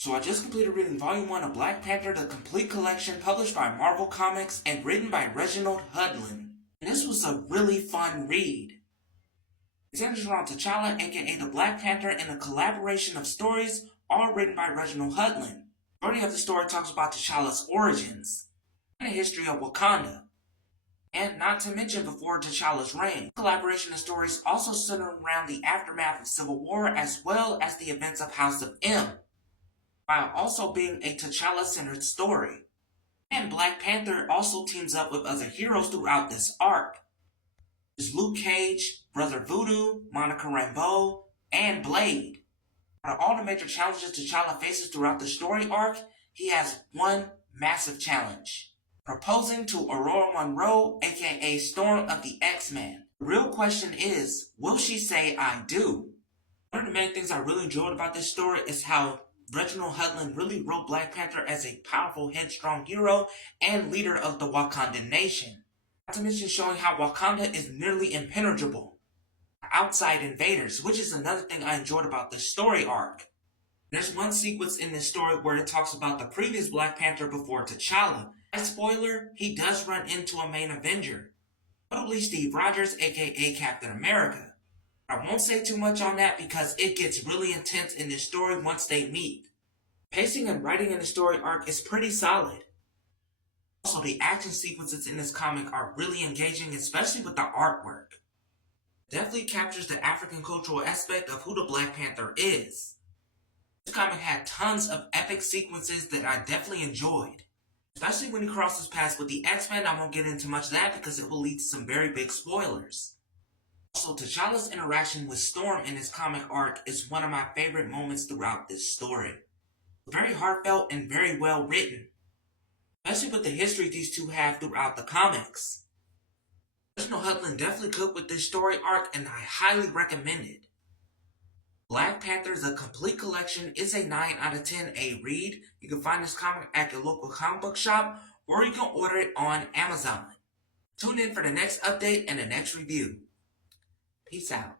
So I just completed reading Volume 1 of Black Panther, the complete collection published by Marvel Comics and written by Reginald Hudlin. And this was a really fun read. It centers around T'Challa, aka the Black Panther, in a collaboration of stories, all written by Reginald Hudlin. The majority of the story talks about T'Challa's origins and the history of Wakanda. And not to mention before T'Challa's reign. The collaboration of stories also center around the aftermath of Civil War as well as the events of House of M, while also being a T'Challa-centered story. And Black Panther also teams up with other heroes throughout this arc. There's Luke Cage, Brother Voodoo, Monica Rambeau, and Blade. Out of all the major challenges T'Challa faces throughout the story arc, he has one massive challenge: proposing to Aurora Monroe, aka Storm of the X-Men. The real question is, will she say I do? One of the main things I really enjoyed about this story is how Reginald Hudlin really wrote Black Panther as a powerful, headstrong hero and leader of the Wakandan nation. Not to mention showing how Wakanda is nearly impenetrable to outside invaders, which is another thing I enjoyed about this story arc. There's one sequence in this story where it talks about the previous Black Panther before T'Challa. As spoiler, he does run into a main Avenger, notably Steve Rogers, aka Captain America. I won't say too much on that because it gets really intense in this story once they meet. Pacing and writing in the story arc is pretty solid. Also, the action sequences in this comic are really engaging, especially with the artwork. It definitely captures the African cultural aspect of who the Black Panther is. This comic had tons of epic sequences that I definitely enjoyed. Especially when he crosses paths with the X-Men. I won't get into much of that because it will lead to some very big spoilers. Also, T'Challa's interaction with Storm in this comic arc is one of my favorite moments throughout this story. Very heartfelt and very well written, especially with the history these two have throughout the comics. Reginald Hudlin definitely cooked with this story arc and I highly recommend it. Black Panther, the complete collection, is a 9 out of 10 a read. You can find this comic at your local comic book shop or you can order it on Amazon. Tune in for the next update and the next review. Peace out.